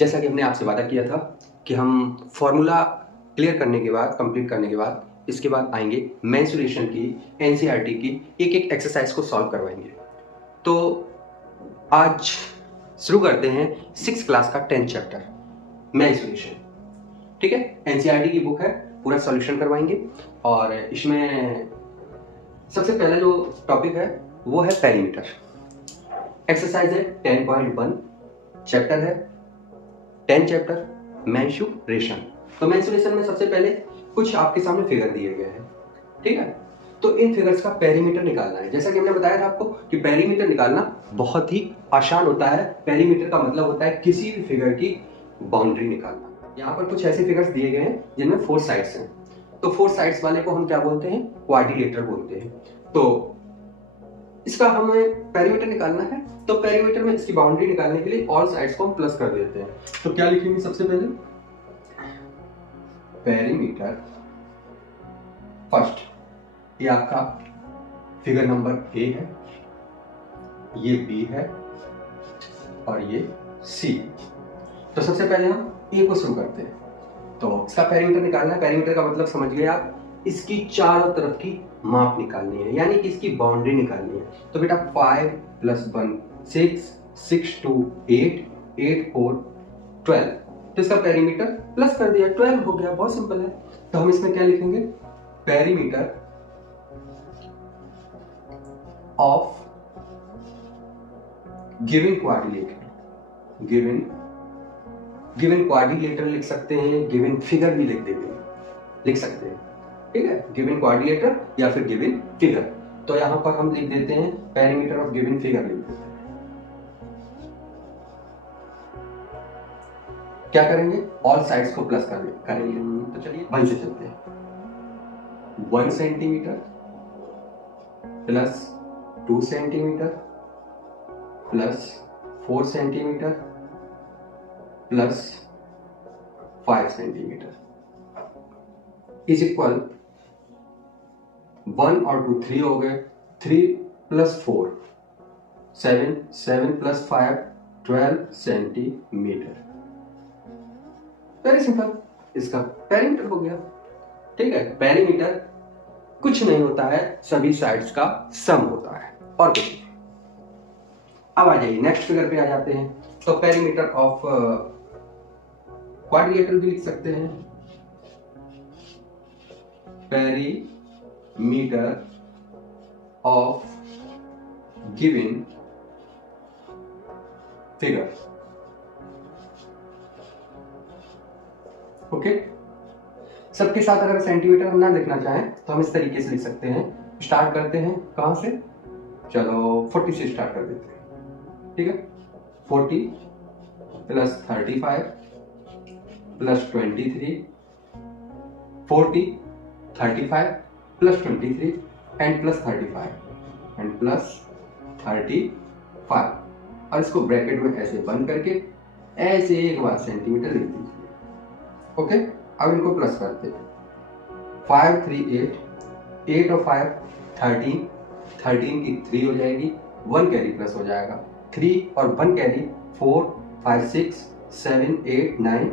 जैसा कि हमने आपसे वादा किया था कि हम फॉर्मूला क्लियर करने के बाद, कंप्लीट करने के बाद, इसके बाद आएंगे मेंसुरेशन की, एनसीईआरटी की एक एक एक्सरसाइज को सॉल्व करवाएंगे। तो आज शुरू करते हैं 6th क्लास का 10th चैप्टर मेंसुरेशन। ठीक है, एनसीईआरटी की बुक है, पूरा सॉल्यूशन करवाएंगे। और इसमें सबसे पहला जो टॉपिक है वो है पेरीमीटर। एक्सरसाइज है 10.1, चैप्टर है 10 चैप्टर मेंसुरेशन। तो मेंसुरेशन में सबसे पहले कुछ आपके सामने फिगर दिए गए हैं, ठीक है। तो इन फिगर्स का पेरीमीटर निकालना है। जैसा कि हमने बताया था आपको कि पेरीमीटर निकालना बहुत ही आसान होता है। पेरीमीटर का मतलब होता है किसी भी फिगर की बाउंड्री निकालना। यहाँ पर कुछ ऐसे फिगर्स दिए गए हैं जिनमें 4 साइड्स हैं। तो 4 साइड्स वाले को हम क्या बोलते हैं? क्वाड्रिलेटरल बोलते हैं। तो इसका हमें पेरीमीटर निकालना है। तो पेरीमीटर में इसकी बाउंड्री निकालने के लिए ऑल साइड्स को हम प्लस कर देते हैं। तो क्या लिखेंगे सबसे पहले? पेरीमीटर फर्स्ट, ये आपका फिगर नंबर ए है, ये बी है और ये सी। तो सबसे पहले हम ए को शुरू करते हैं। तो इसका पेरीमीटर निकालना है। पेरीमीटर का मतलब समझ गए आप, इसकी चारों तरफ की माप निकालनी है, यानी कि इसकी बाउंड्री निकालनी है। तो बेटा 5 + 1 6, 6 2 8, 8 4 12। तो इसका पेरीमीटर प्लस कर दिया, 12 हो गया। बहुत सिंपल है। तो हम इसमें क्या लिखेंगे? Perimeter of given quadrilateral. Given quadrilateral लिख सकते हैं, गिवन फिगर भी लिख सकते हैं, ठीक है। गिवन क्वाड्रिलेटरल या फिर गिवन फिगर। तो यहां पर हम लिख देते हैं पेरीमीटर ऑफ गिवन फिगर लिख देते हैं। क्या करेंगे? ऑल साइड्स को प्लस करेंगे। तो चलिए 1 से चलते हैं। 1 centimetre plus 2 centimetre plus 4 centimetre plus 5 centimetre is equal 1 और 2 3 हो गए। 3 + 4 7, 7 + 5 12 सेंटीमीटर। वेरी सिंपल, इसका पेरीमीटर हो गया। ठीक है, पेरीमीटर कुछ नहीं होता है, सभी साइड्स का सम होता है और कुछ नहीं। अब आ जाइए नेक्स्ट फिगर पे आ जाते हैं। तो पेरीमीटर ऑफ क्वाड्रिलेटरल भी लिख सकते हैं। Perimeter of given figure. Okay, सबके साथ अगर सेंटीमीटर हम ना लिखना चाहें तो हम इस तरीके से लिख सकते हैं। स्टार्ट करते हैं कहां से? चलो 40 से स्टार्ट कर देते हैं, ठीक है। 40 + 35 + 23, 40 35 + 23 एंड +35 एंड +35। और इसको ब्रैकेट में ऐसे बंद करके ऐसे एक बार सेंटीमीटर लिख दीजिए। ओके, अब इनको प्लस करते हैं। 5 3 8, 8 और 5 13, 13 की 3 हो जाएगी, 1 कैरी प्लस हो जाएगा। 3 और 1 carry 4 5 6 7 8 9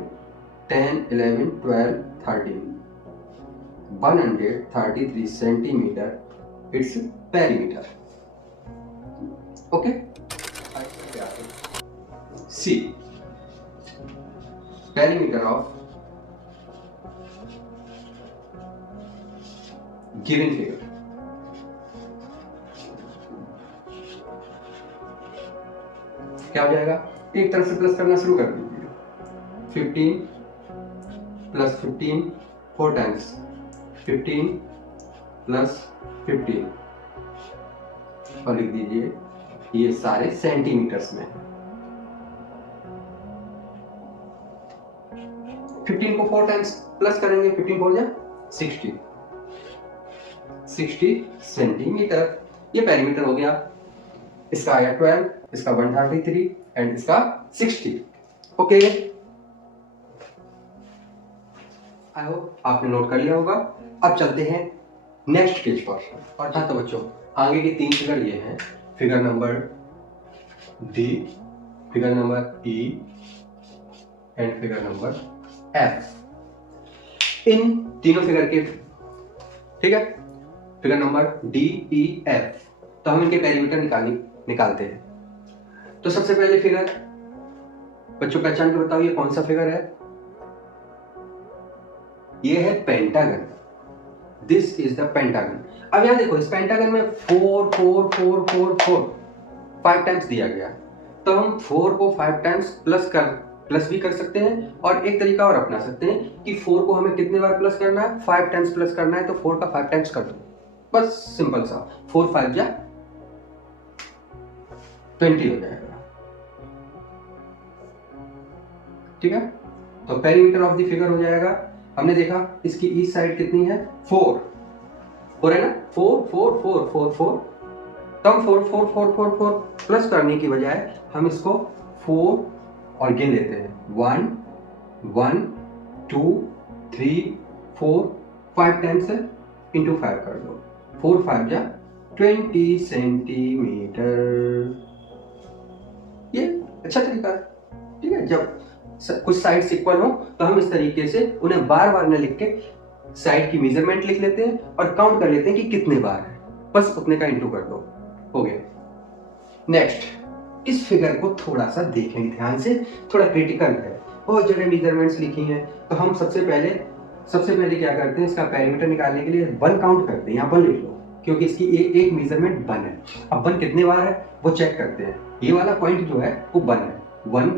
10 11 12 13, 133 centimetre its perimeter. Okay, see perimeter of given figure. क्या हो जाएगा? एक तरफ से प्लस करना शुरू कर दीजिए। 15 + 15 4 टाइम्स, 15 + 15 और लिख दीजिए ये सारे सेंटीमीटर्स में। 15 को 4 टाइम्स प्लस करेंगे, 15 4 जा 60 सेंटीमीटर। ये पेरीमीटर हो गया। इसका आया 12, इसका 133 एंड इसका 60। ओके, आई होप आपने नोट कर लिया होगा। अब चलते हैं नेक्स्ट पेज पर। और हाँ तो बच्चों, आगे के 3 फिगर ये हैं। Figure number D, figure number E and figure number F. इन तीनों फिगर के, ठीक है, figure number D E F, तो हम इनके पेरीमीटर निकालते हैं। तो सबसे पहले फिगर बच्चों पहचान के बताओ ये कौन सा फिगर है? ये है pentagon. This is the pentagon. अब यहां देखो, इस पेंटागन में 4 4 4 4 4 5 टाइम्स दिया गया, तो हम 4 को 5 टाइम्स प्लस भी कर सकते हैं, और एक तरीका और अपना सकते हैं कि 4 को हमें कितने बार प्लस करना है? 5 टाइम्स प्लस करना है, तो 4 का 5 टाइम्स कर दो, बस सिंपल सा 4 5 जा 20 हो जाएगा। ठीक है, तो पेरीमीटर ऑफ द फिगर हो जाएगा, हमने देखा इसकी ईस्ट साइड कितनी है? 4 है ना, 4 4 4 4 4, तो हम 4 4 4 4 4 प्लस करने की बजाय हम इसको 4 और गिन लेते हैं, 1 1 2 3 4 5 टाइम्स है, इंटू 5 कर दो, 4 5 जा 20 सेंटीमीटर। ये अच्छा तरीका है। ठीक है, जब कुछ साइड्स इक्वल हो तो हम इस तरीके से उन्हें बार बार न लिख के साइड की मेजरमेंट लिख लेते हैं और काउंट कर लेते हैं कि कितने बार है, बस उतने का इंटू कर दो, हो गया। नेक्स्ट, इस फिगर को थोड़ा सा देखें ध्यान से, थोड़ा क्रिटिकल है, बहुत जगह मेजरमेंट्स लिखी हैं, तो हम सबसे पहले क्या करते हैं, इसका पेरीमीटर निकालने के लिए 1 काउंट करते हैं, यहाँ 1 लिख लो, क्योंकि इसकी एक मेजरमेंट 1 है। अब 1 कितने बार है वो चेक करते हैं, ये वाला पॉइंट जो है वो 1 है, 1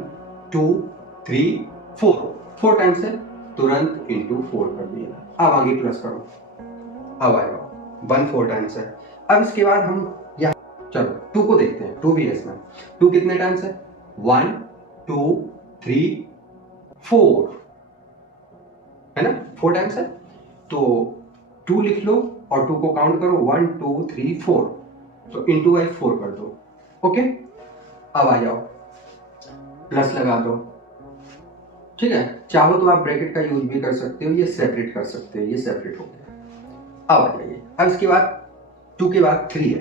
2 3 4 टाइम्स है, तुरंत इंटू 4 कर दिया। अब आगे प्लस करो, अब आएगा 1 4 टाइम्स है। अब इसके बाद हम यहाँ चलो 2 को देखते हैं, 2 भी है इसमें, 2 कितने टाइम्स है? 1 2 3 4 है ना, 4 टाइम्स है, तो 2 लिख लो और 2 को काउंट करो, 1 2 3 4, तो इंटू बाई 4 कर दो। ओके, अब आ जाओ प्लस लगा दो। ठीक है, चाहो तो आप ब्रैकेट का यूज भी कर सकते हो, ये सेपरेट कर सकते हो, ये सेपरेट हो गया। अब आ जाइए, अब इसके बाद 2 के बाद 3 है,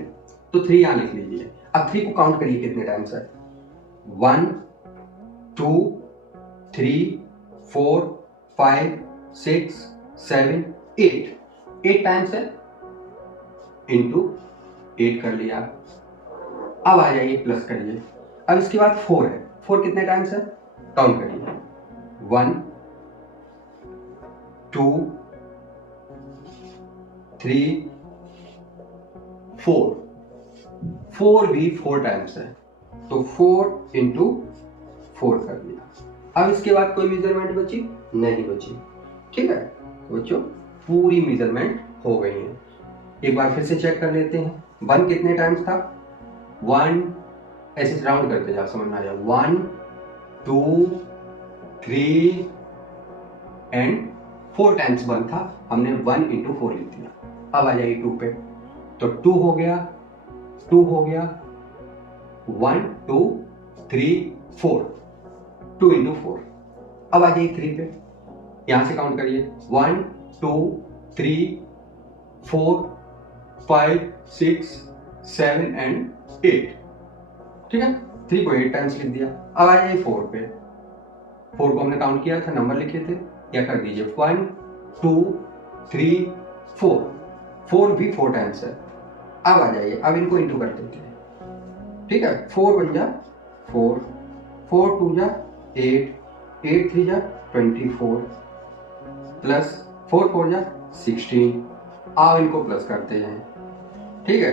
तो 3 यहां लिख लीजिए। अब 3 को काउंट करिए कितने टाइम्स है, 1 2 3 4 5 6 7 8 टाइम्स है, इंटू 8 कर लिया। अब आ जाइए प्लस करिए। अब इसके बाद 4 है, 4 कितने टाइम्स है, काउंट करिए, 1 2 3 4 भी 4 टाइम्स है, तो 4 इंटू 4 कर दिया। अब इसके बाद कोई मेजरमेंट बची? नहीं बची। ठीक है, तो बच्चों पूरी मेजरमेंट हो गई है। एक बार फिर से चेक कर लेते हैं, 1 कितने टाइम्स था? 1, ऐसे राउंड करते जाओ, समझ में आ जाए, 1 2 3 एंड 4 टाइम्स 1 था, हमने 1 इंटू 4 लिख दिया। अब आ जाइए 2 पे, तो 2 हो गया 1 2 3 4, 2 इंटू 4। अब आ जाइए 3 पे, यहां से काउंट करिए, 1 2 3 4 5 6 7 एंड 8। ठीक है, 3 को 8 टाइम्स लिख दिया। अब आ जाइए 4 पे, 4 को हमने काउंट किया था, नंबर लिखे थे, या कर दीजिए 1 2 3 4 भी 4 टाइम्स है। अब आ जाइए, अब इनको इंटू कर देते हैं। ठीक है, 4 1 जा 4 4 2 जा 8 8 3 जा 24 प्लस 4 4 जा 16। अब इनको प्लस करते हैं। ठीक है,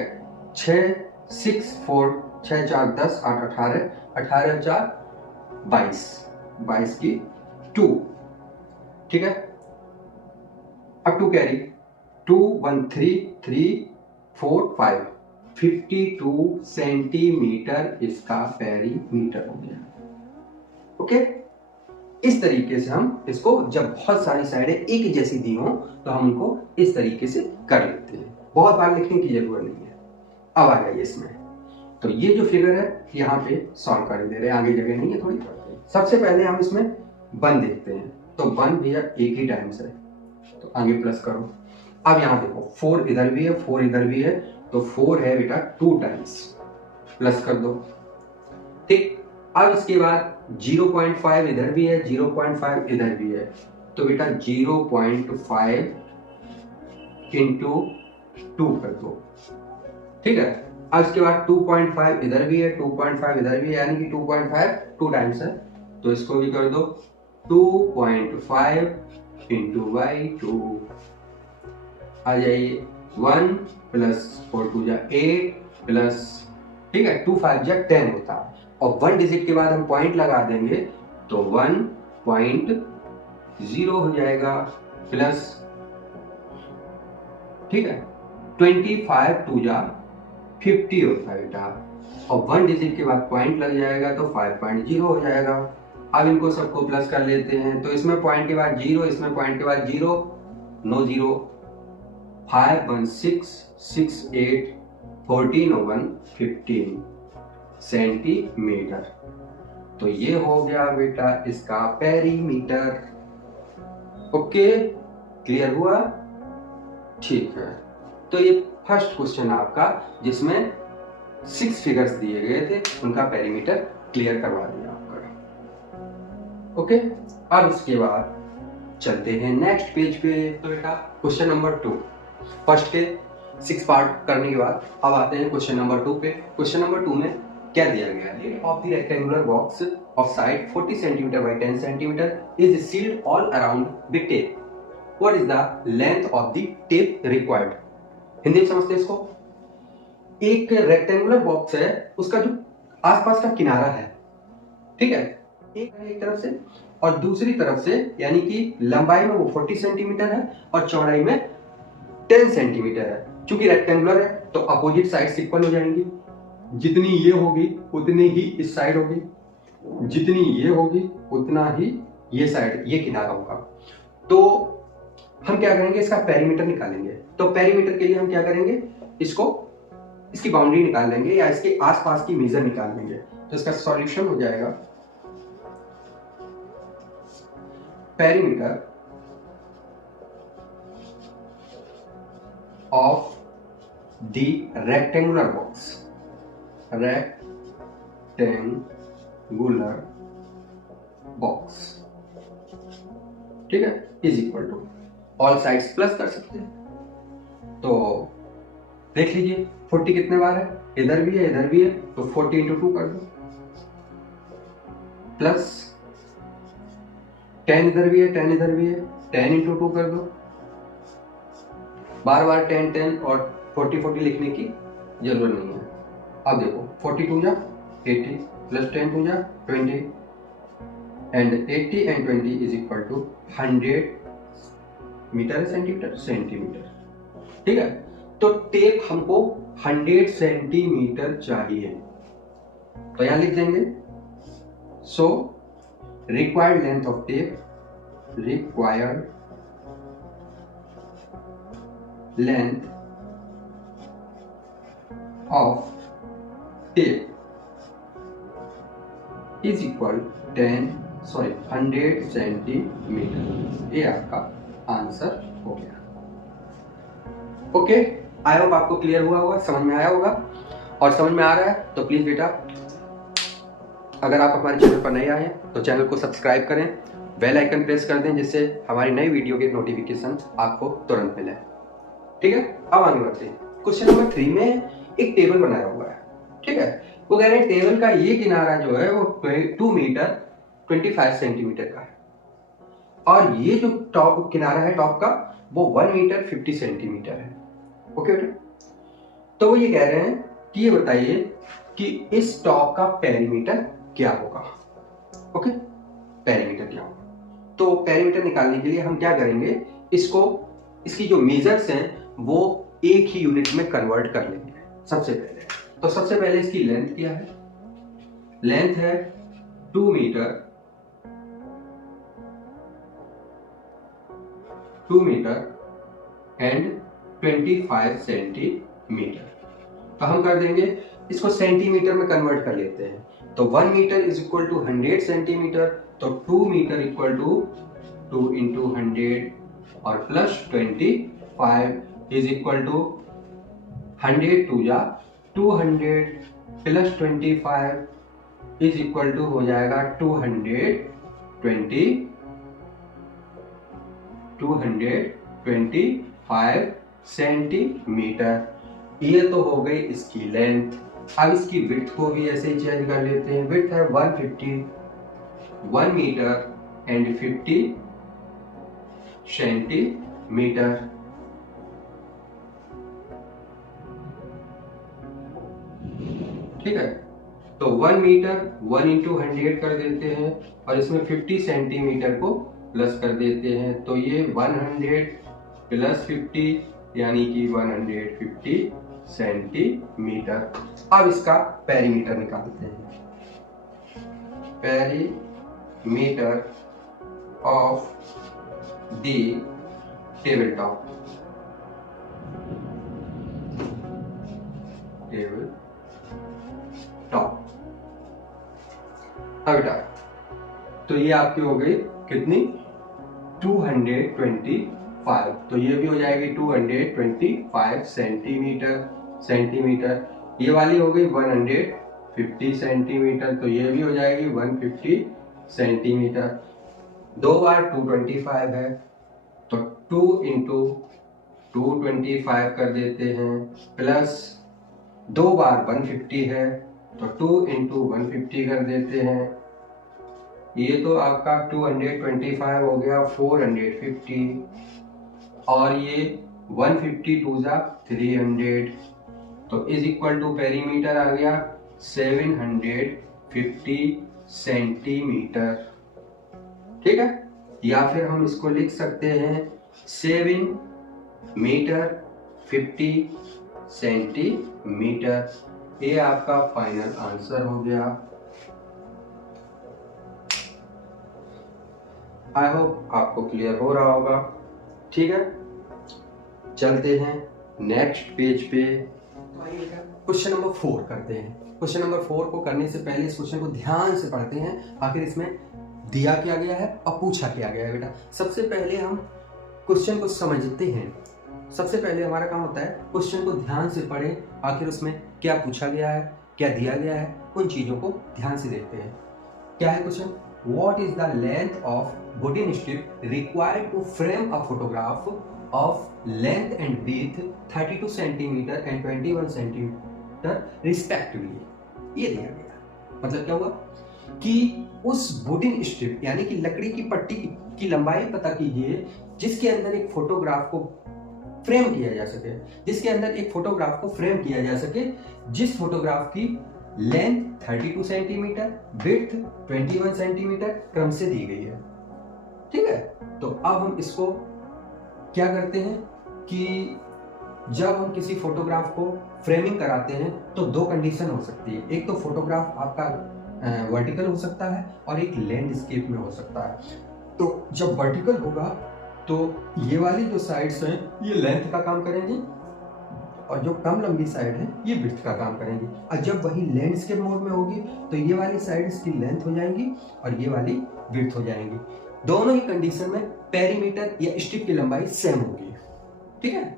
6 6 4 6 4 10 8 18 18 4 22 की 2। ठीक है, अब 2 कैरी, 2 1 3 3 4 5 52 सेंटीमीटर इसका पेरीमीटर हो गया। ओके, इस तरीके से हम इसको, जब बहुत सारी साइडें एक जैसी दी हो तो हम उनको इस तरीके से कर लेते हैं, बहुत बार लिखने की जरूरत नहीं है। अब आ जाइए इसमें, तो ये जो फिगर है यहाँ पे सॉल्व कर दे रहे हैं, आगे जगह नहीं है थोड़ी। सबसे पहले हम इसमें 1 देखते हैं, तो 1 भैया एक ही टाइम्स है, तो आगे प्लस करो। अब यहाँ देखो 4 इधर भी है 4 इधर भी है, तो 4 है बेटा 2 टाइम्स, प्लस कर दो। ठीक, अब इसके बाद 0.5 इधर भी है, 0.5 इधर भी है, तो बेटा 0.5 इंटू 2 कर दो, ठीक है। अब इसके बाद 2.5 इधर भी है, 2.5 इधर भी है, यानी कि 2.5 2 टाइम्स है, तो इसको भी कर दो 2.5 इंटू बाई 2, आ जाइए 1 प्लस 4 2 जा 8 प्लस, ठीक है, 2 5 जा 10 होता है, और 1 डिजिट के बाद हम पॉइंट लगा देंगे तो 1.0 हो जाएगा प्लस, ठीक है, 25 2 जा 50 होता है बेटा, और 1 डिजिट के बाद पॉइंट लग जाएगा तो 5.0 हो जाएगा। अब इनको सबको प्लस कर लेते हैं, तो इसमें पॉइंट के बाद 0, इसमें पॉइंट के बाद 0, नो 0, 5 1 6 6 8 14 और 1 15 सेंटीमीटर। तो ये हो गया बेटा इसका पेरीमीटर। ओके, क्लियर हुआ? ठीक है, तो ये फर्स्ट क्वेश्चन आपका जिसमें 6 फिगर्स दिए गए थे, उनका पेरीमीटर क्लियर करवा दिया आपका। ओके, अब इसके बाद चलते हैं नेक्स्ट पेज पे। तो बेटा क्वेश्चन नंबर 2, फर्स्ट के 6 पार्ट करने के बाद अब आते हैं क्वेश्चन नंबर 2 पे। क्वेश्चन नंबर 2 में क्या दिया गया है? Of the rectangular box of side 40 centimetre by 10 centimetre is sealed all around with tape. What is the length of the tape required? Hindi में समझते हैं इसको। एक रेक्टेंगुलर बॉक्स है, उसका जो आसपास का किनारा है, ठीक है, एक तरफ से और दूसरी तरफ से, यानी कि लंबाई में वो 40 सेंटीमीटर है और चौड़ाई में 10 सेंटीमीटर है। चूंकि रेक्टेंगुलर है तो अपोजिट साइड्स इक्वल हो जाएंगी, जितनी ये होगी उतनी ही इस साइड होगी, जितनी ये होगी उतना ही ये साइड, ये किनारा होगा। तो हम क्या करेंगे, इसका पेरीमीटर निकालेंगे। तो पेरीमीटर के लिए हम क्या करेंगे, इसकी बाउंड्री निकाल लेंगे या इसके आसपास की मेजर निकाल लेंगे। तो इसका सॉल्यूशन हो जाएगा perimeter of the rectangular box, rectangular box, ठीक है, is equal to all sides plus कर सकते हैं। तो देख लीजिए 40 कितने बार है, इधर भी है इधर भी है, तो 40 इंटू 2 कर दो, प्लस 10 इधर भी है 10 इधर भी है, 10 इंटू 2 कर दो। बार बार 10 10 और 40 40 लिखने की जरूरत नहीं है। अब देखो 42 जा 80 प्लस 10 2 जा 20 and 80 and 20 is equal to 100 metre centimetre, ठीक है। तो टेप हमको 100 सेंटीमीटर चाहिए, तो यहां लिख देंगे so required length of tape, required length of tape is equal 100 centimetre. ये आपका आंसर हो गया। ओके, आई होप आपको क्लियर हुआ होगा, समझ में आया होगा। और समझ में आ रहा है तो प्लीज बेटा, अगर आप हमारे चैनल पर नए आए हैं तो चैनल को सब्सक्राइब करें, बेल आइकन प्रेस कर दें, जिससे हमारी नई वीडियो के नोटिफिकेशन आपको तुरंत मिले, ठीक है। अब आगे बढ़ते हैं। क्वेश्चन नंबर 3 में एक टेबल बनाया हुआ है, ठीक है। वो कह रहे हैं टेबल का ये किनारा जो है वो 2 मीटर 25 सेंटीमीटर का है, और ये जो टॉप किनारा है टॉप का वो 1 मीटर 50 सेंटीमीटर है। ओके बेटा, तो वो ये कह रहे हैं कि ये बताइए कि इस टॉप का पेरीमीटर क्या होगा। ओके, पेरीमीटर क्या होगा। तो पेरीमीटर निकालने के लिए हम क्या करेंगे, इसकी जो मेजर्स हैं वो एक ही यूनिट में कन्वर्ट कर लेंगे सबसे पहले। तो सबसे पहले इसकी लेंथ क्या है, लेंथ है 2 मीटर एंड 25 सेंटीमीटर। तो हम कर देंगे इसको सेंटीमीटर में कन्वर्ट कर लेते हैं। तो 1 metre is equal to 100 centimetre, तो 2 मीटर इक्वल टू 2 इंटू 100 और प्लस 25 इज इक्वल टू 100 2 जा 200 प्लस 25 इज इक्वल टू हो जाएगा 225 सेंटीमीटर। ये तो हो गई इसकी लेंथ। अब इसकी विड्थ को भी ऐसे ही चेंज कर लेते हैं। विड्थ है 1 मीटर एंड 50 सेंटीमीटर। ठीक है, तो 1 मीटर 1 इंटू 100 कर देते हैं और इसमें 50 सेंटीमीटर को प्लस कर देते हैं, तो ये 100 प्लस 50 यानी कि 150 सेंटीमीटर। अब इसका पेरीमीटर निकालते हैं। Perimeter of the table top. अब बेटा तो ये आपकी हो गई कितनी 225, तो ये भी हो जाएगी 225 सेंटीमीटर। ये वाली हो गई 150 सेंटीमीटर, तो ये भी हो जाएगी 150 सेंटीमीटर। दो बार 225 है तो 2 इंटू 225 कर देते हैं, प्लस दो बार 150 है तो 2 इंटू 150 कर देते हैं। ये तो आपका 225 हो गया 450 और ये 150 2 जा 300, तो इज इक्वल टू पेरीमीटर आ गया 750 सेंटीमीटर। ठीक है, या फिर हम इसको लिख सकते हैं 7 मीटर 50 सेंटीमीटर। ये आपका फाइनल आंसर हो गया। आई होप आपको क्लियर हो रहा होगा। ठीक है, चलते हैं नेक्स्ट पेज पे। क्वेश्चन नंबर 4 करते हैं। क्वेश्चन नंबर 4 को करने से पहले इस क्वेश्चन को ध्यान से पढ़ते हैं, आखिर इसमें दिया क्या गया है और पूछा क्या गया है। बेटा सबसे पहले हम क्वेश्चन को समझते हैं। सबसे पहले हमारा काम होता है क्वेश्चन को ध्यान से पढ़ें, आखिर उसमें क्या पूछा गया है, क्या दिया गया है, उन चीजों को ध्यान से देखते हैं। क्या है question? What is the length of wooden strip required to frame a photograph of length and width 32 centimeter and 21 centimeter respectively? ये दिया गया। मतलब क्या हुआ कि उस वुडन स्ट्रिप यानी कि लकड़ी की पट्टी की लंबाई पता कीजिए जिसके अंदर एक फोटोग्राफ को फ्रेम किया जा सके, जिस फोटोग्राफ की लेंथ 32 सेंटीमीटर, विड्थ 21 सेंटीमीटर क्रम से दी गई है। ठीक है, तो अब हम इसको क्या करते हैं कि जब हम किसी फोटोग्राफ को फ्रेमिंग कराते हैं तो दो कंडीशन हो सकती है। एक तो फोटोग्राफ आपका वर्टिकल हो सकता है और एक लैंडस्केप में हो सकता है। तो जब वर्टिकल होगा तो ये वाली जो साइड्स हैं ये लेंथ का काम करेंगी और जो कम लंबी साइड है ये विड्थ का काम करेंगी। और जब वही लैंडस्केप मोड में होगी तो ये वाली साइड्स की लेंथ हो जाएंगी और ये वाली विड्थ हो जाएंगी। दोनों ही कंडीशन में पेरीमीटर या स्ट्रिप की लंबाई सेम होगी। ठीक है,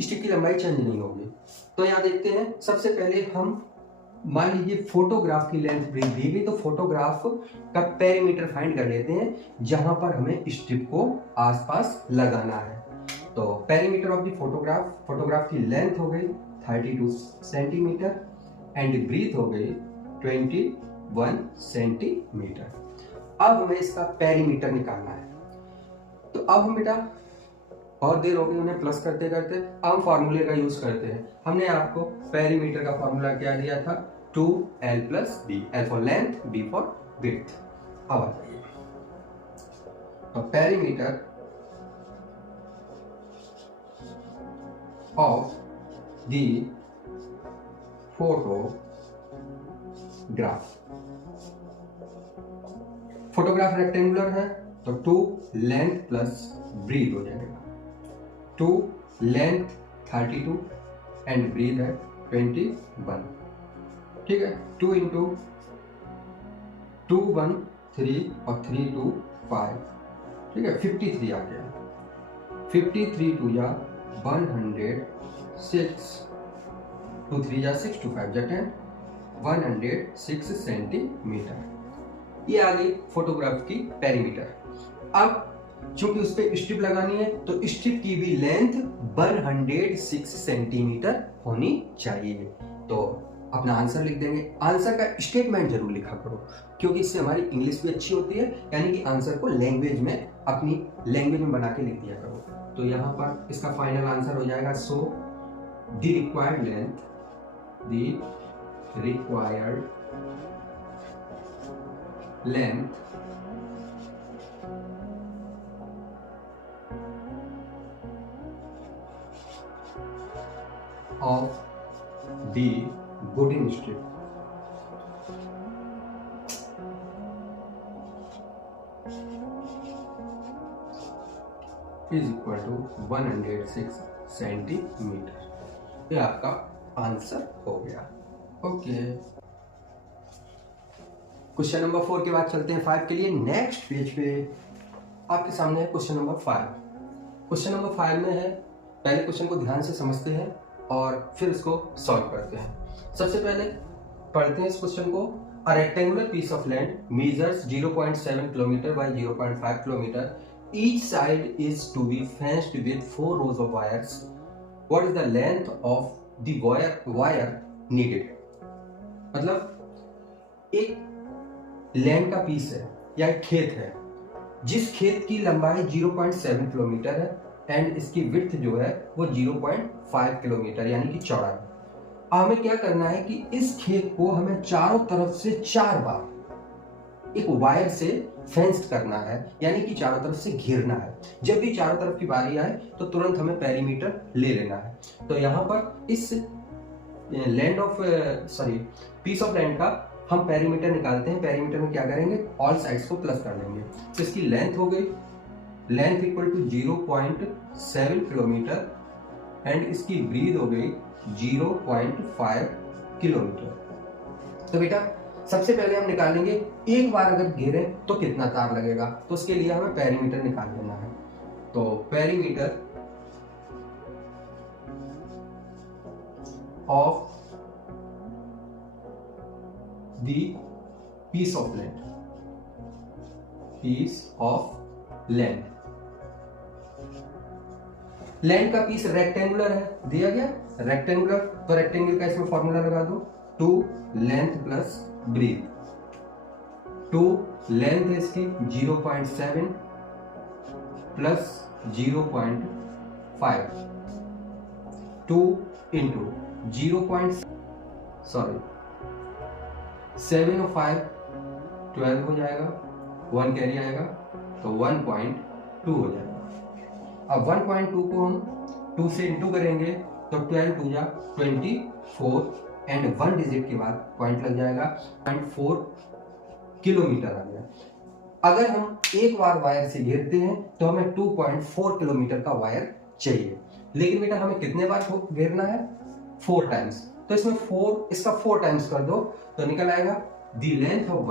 स्ट्रिप की लंबाई चेंज नहीं होगी। तो यहाँ देखते हैं, सबसे पहले हम मान लीजिए फोटोग्राफ की लेंथ दी गई तो फोटोग्राफ का पेरीमीटर फाइंड कर लेते हैं जहां पर हमें स्ट्रिप को आसपास लगाना है। तो पेरीमीटर ऑफ द फोटोग्राफ की लेंथ हो गई 32 सेंटीमीटर एंड ब्रीथ हो गई 21 सेंटीमीटर। अब हमें इसका पेरीमीटर निकालना है। तो अब हम बेटा और देर हो गई उन्हें प्लस करते करते, अब फॉर्मूले का यूज करते हैं। हमने आपको पेरीमीटर का फॉर्मूला क्या दिया था? 2l + b, l for length, b for width. अब बताइए, तो perimeter of the photograph rectangular है तो 2 लेंथ प्लस ब्रीथ हो जाएगा। 2 लेंथ 32 एंड ब्रीथ है 21। ठीक है, 2 इंटू 2 1 3 और 3 2 5। ठीक है, 53 आ गया। 53 2 या 106, 2 3 या 6 2 5 या 10, 106 सेंटीमीटर। ये आ गई फोटोग्राफ की पेरीमीटर। अब चूंकि उस पर स्ट्रिप लगानी है तो स्ट्रिप की भी लेंथ 106 सेंटीमीटर होनी चाहिए। तो अपना आंसर लिख देंगे। आंसर का स्टेटमेंट जरूर लिखा करो क्योंकि इससे हमारी इंग्लिश भी अच्छी होती है, यानी कि आंसर को लैंग्वेज में, अपनी लैंग्वेज में बना के लिख दिया करो। तो यहाँ पर इसका फाइनल आंसर हो जाएगा so the required length of the wooden strip is equal to 106 centimetre. ये आपका आंसर हो गया। ओके, क्वेश्चन नंबर 4 के बाद चलते हैं 5 के लिए। नेक्स्ट पेज पे आपके सामने है क्वेश्चन नंबर 5। क्वेश्चन नंबर 5 में है, पहले क्वेश्चन को ध्यान से समझते हैं और फिर इसको सॉल्व करते हैं। सबसे पहले पढ़ते हैं इस क्वेश्चन को। A rectangular piece of land measures 0.7 kilometre by 0.5 kilometre. Each side is to be fenced with 4 rows of wires. What is the length of the wire needed? मतलब एक लैंड का पीस है या एक खेत है, जिस खेत की लंबाई 0.7 किलोमीटर है एंड इसकी विड्थ जो है वो 0.5 किलोमीटर यानी कि चौड़ा है। हमें क्या करना है कि इस खेत को हमें चारों तरफ से 4 बार एक वायर से फेंस करना है, यानी कि चारों तरफ से घेरना है। जब भी चारों तरफ की बारी आए तो तुरंत हमें पेरीमीटर ले लेना है। तो यहाँ पर इस पीस ऑफ लैंड का हम पेरीमीटर निकालते हैं। पेरीमीटर में क्या करेंगे, ऑल साइड्स को प्लस कर लेंगे। तो इसकी लेंथ हो गई, length equal to 0.7 kilometre and इसकी ब्रीथ हो गई 0.5 किलोमीटर। तो बेटा सबसे पहले हम निकालेंगे एक बार अगर घेरे तो कितना तार लगेगा, तो उसके लिए हमें पेरीमीटर निकाल लेना है। तो perimeter of the piece of land, land का पीस रेक्टेंगुलर है, दिया गया रेक्टेंगुलर, तो रेक्टेंगल का इसमें फॉर्मूला लगा दो, 2 लेंथ प्लस ब्रीथ। 2 लेंथ है इसकी 0.7 प्लस 0.5, 2 इंटू 7 और 5 12 हो जाएगा, 1 कैरी आएगा तो 1.2 हो जाएगा। अब 1.2 को हम 2 से इंटू करेंगे तो 12 2 जा 24 एंड 1 डिजिट के बाद पॉइंट लग जाएगा, 0.4 किलोमीटर आ गया। अगर हम एक बार वायर से घेरते हैं तो हमें 2.4 किलोमीटर का वायर चाहिए, लेकिन बेटा हमें कितने बार घेरना है, 4 टाइम्स। तो इसमें 4, इसका 4 टाइम्स कर दो तो निकल आएगा the length of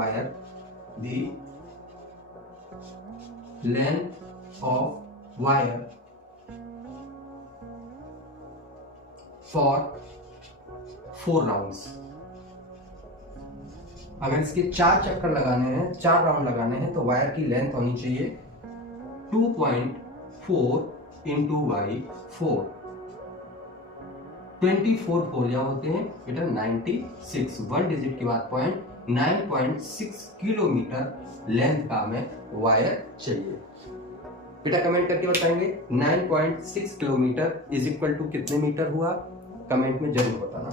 wire for 4 rounds. अगर इसके 4 चक्कर लगाने हैं, 4 राउंड लगाने हैं, तो वायर की लेंथ होनी चाहिए 2.4 इंटू बाई 4, 24 4 होते हैं बेटा 96, 1 डिजिट के बाद पॉइंट, 9.6 किलोमीटर लेंथ का हमें वायर चाहिए। बेटा कमेंट करके बताएंगे 9.6 किलोमीटर इज इक्वल टू कितने मीटर हुआ, कमेंट में जरूर बताना।